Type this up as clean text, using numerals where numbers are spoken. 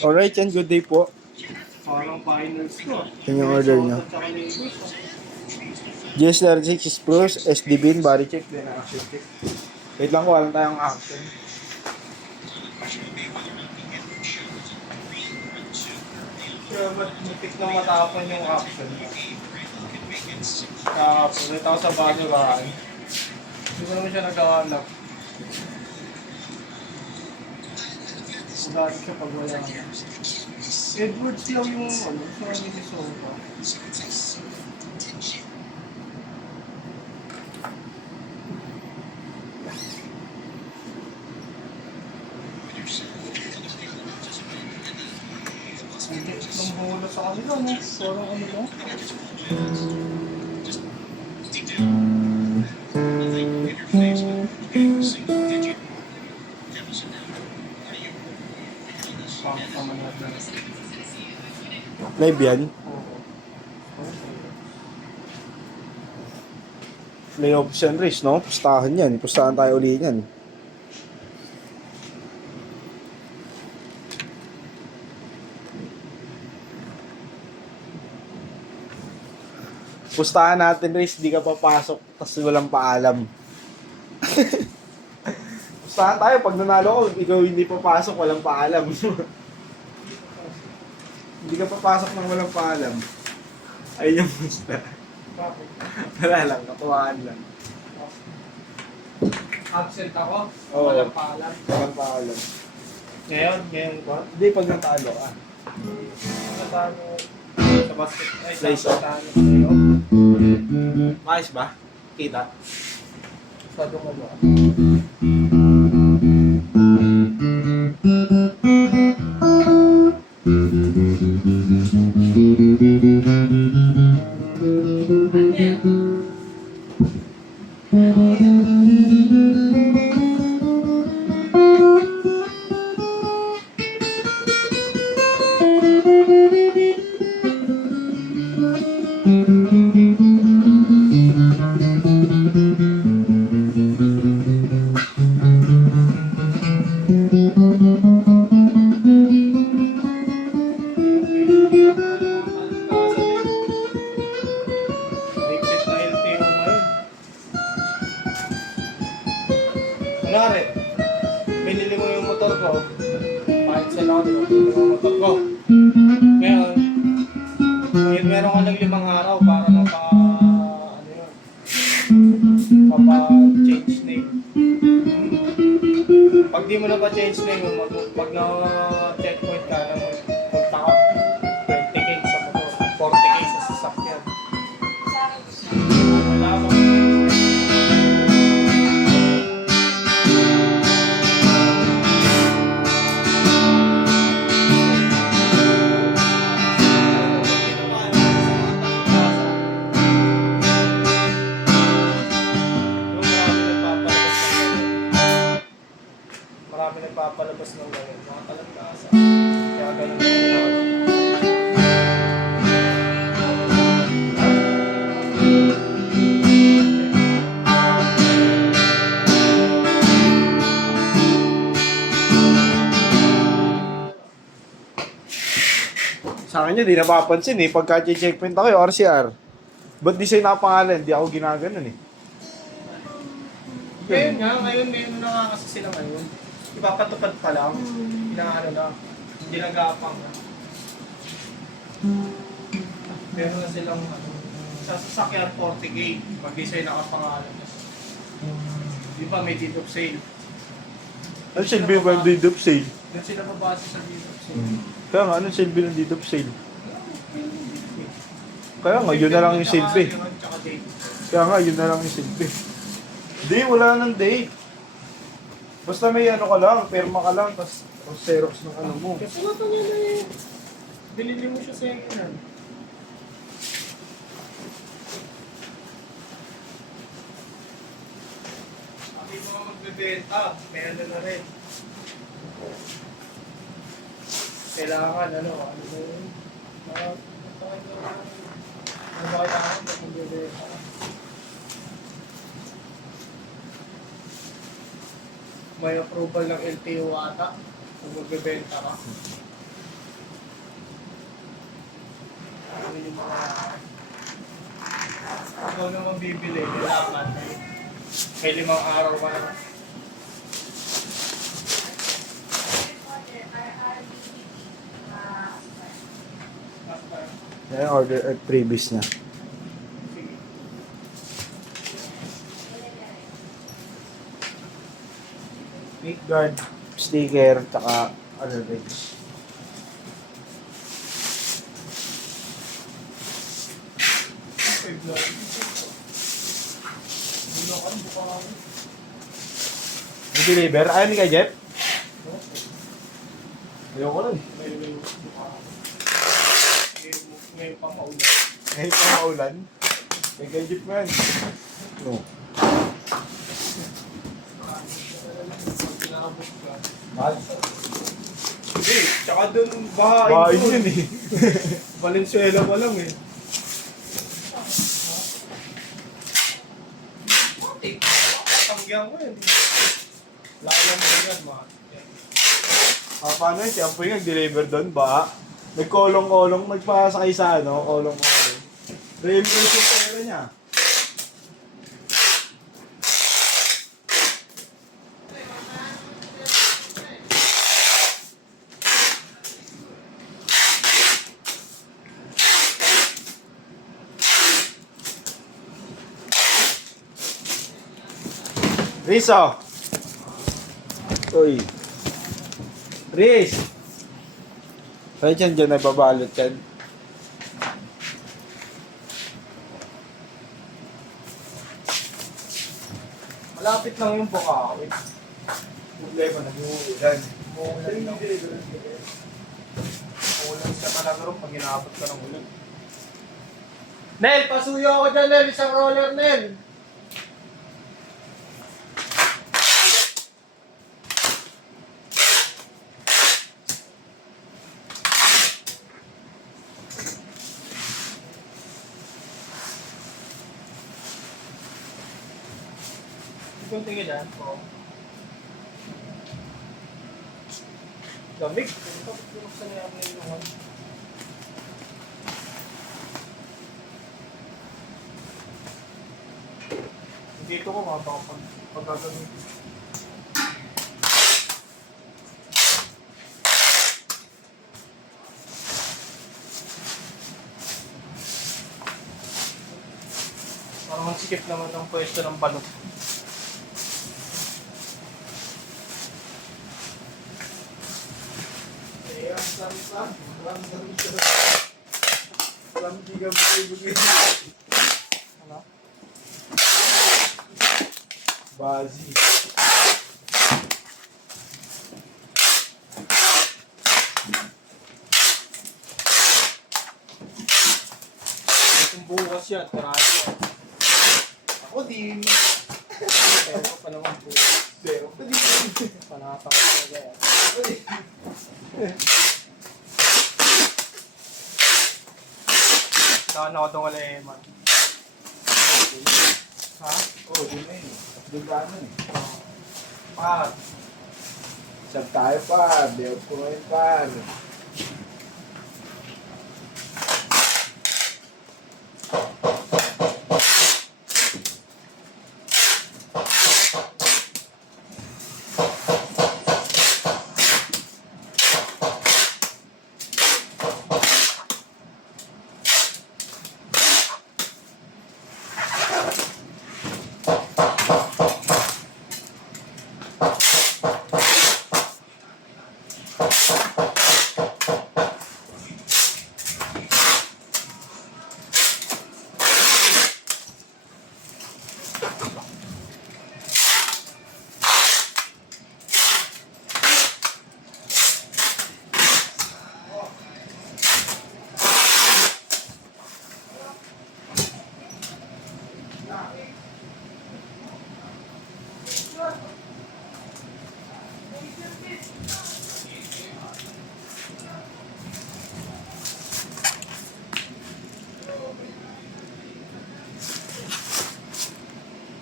Alright yan, good day po. Parang finals ko. Yan yung order nyo. Tsaka Lakers. GS36 Spruce, SD Bin, body check, then action check. Wait lang ko, walang tayong action. Kaya ba't mutik na matapon yung action niya? Ulit ako sa banuran. Hindi ko naman siya nagkakalap. Dati siya pag wala na. Edwards lang yung sa Minnesota. Hindi nang bola sa kanila, no? Parang ano lang. Pangkamanat na. Live yan. Oo. Playoffs yan, Riz, no? Pustahan yan. Pustahan tayo uli yan. Pustahan natin, Riz. Di ka papasok, tapos walang paalam. Pustahan tayo. Pag nanalo ko, ikaw hindi papasok, walang paalam. Hindi ka papasok ng walang paalam. Ayun yung pusta. Bakit? Wala lang, katuwaan lang. Absent ako? Oo. Walang paalam. Walang paalam. Ngayon ba? Hindi, pag natalo ka. Natalo sa basket. Ay, sa Nice. natalo kayo. Maayos ba? Kita? Sa doon ba? Ligpit na LTO ngayon. Kunwari, binili mo yung motor ko, kahit sila ako, binili mo yung motor ko. Ngayon, meron ka ng 5 araw para mapa-change name. Pag di mo na pa-change name, pag na-checkpoint ka, punta ka 20k sa motor, 40k sa sasakyan. Wala akong marami nagpapalabas ng ganun, mga talagkasa. Kaya ganun yung ginagawa. Sa akin yun, di napapansin eh. Pagka checkpoint ako yung RCR. Ba't di sa'yo nakapangalan? Di ako ginaganon eh. Ngayon nga, ngayon na nga kasi sila ngayon. Ipapatupad pa lang, inaano lang, ginagapang na. Meron na silang sa sasakyan 40k, pag di sa'yo nakapangalan. Di ba may deed of sale? Ano silbi ba yung deed of sale? Doon sila babasa sa deed of sale. Kaya nga, anong silbi ng deed of sale? Kaya nga, yun na lang yung silbi. Tsaka date. Kaya nga, yun na lang yung silbi. Di, wala nang date. Basta may ano ka lang, perma ka lang, tapos xerox ng ano mo. Kasi nga niya na eh. Binili mo siya sa yan. Sabi mo nga magbebenta, may ano na rin. Kailangan ano ba yun? Ano ba kailangan pag magbebenta? May approval ng LTO ata kung magbebenta ka. Bili mo na. Ikaw naman bibili, kailangan. May 5 araw ka na. Yan ang order at previous na. Pick guard, sticker, tsaka ano range. May deliver? Ayaw ni kay Jeff? Ayoko na eh. Ngayon pa maulan. Kahit pa maulan. May kay Jeff mo yan. No. Mahal. Hindi, tsaka dun bahain Bahay dun. yun eh. Valenzuela pa lang eh. Tanggihan ko yan. Laki lang mo yan, mga. Paano yun? Si Ampoy nag-deliver doon ba? Nagkolong-kolong, nagpasakay sa ano, kolong-kolong. Reimburse yung pera niya. Rizzo! Uy! Riz! Kaya dyan nagbabalot yan. Malapit lang yung Bukawit. Problema, nag-uulan. Umuulan lang. Umuulan ka talaga rin pag inaabot ka ng ulan. Nel, pasuyo ako dyan, Nel. Isang roller, Nel. Kung tingin dyan, po. Lamig. Bakit binuksan niya ang nilungan? Dito ko mga baka pagkagamitin. Parang ang sikip naman ng pwesto ng balot. Ano? Bazi. Itong bukas yan, karado. Ako din. Pero pa naman bukas. Zero. Panapak talaga yan. Saan ako itong aleman? Ha? Oo, yun na yun. Doon ka ano eh. Par. Sab tayo par, Deo Point par.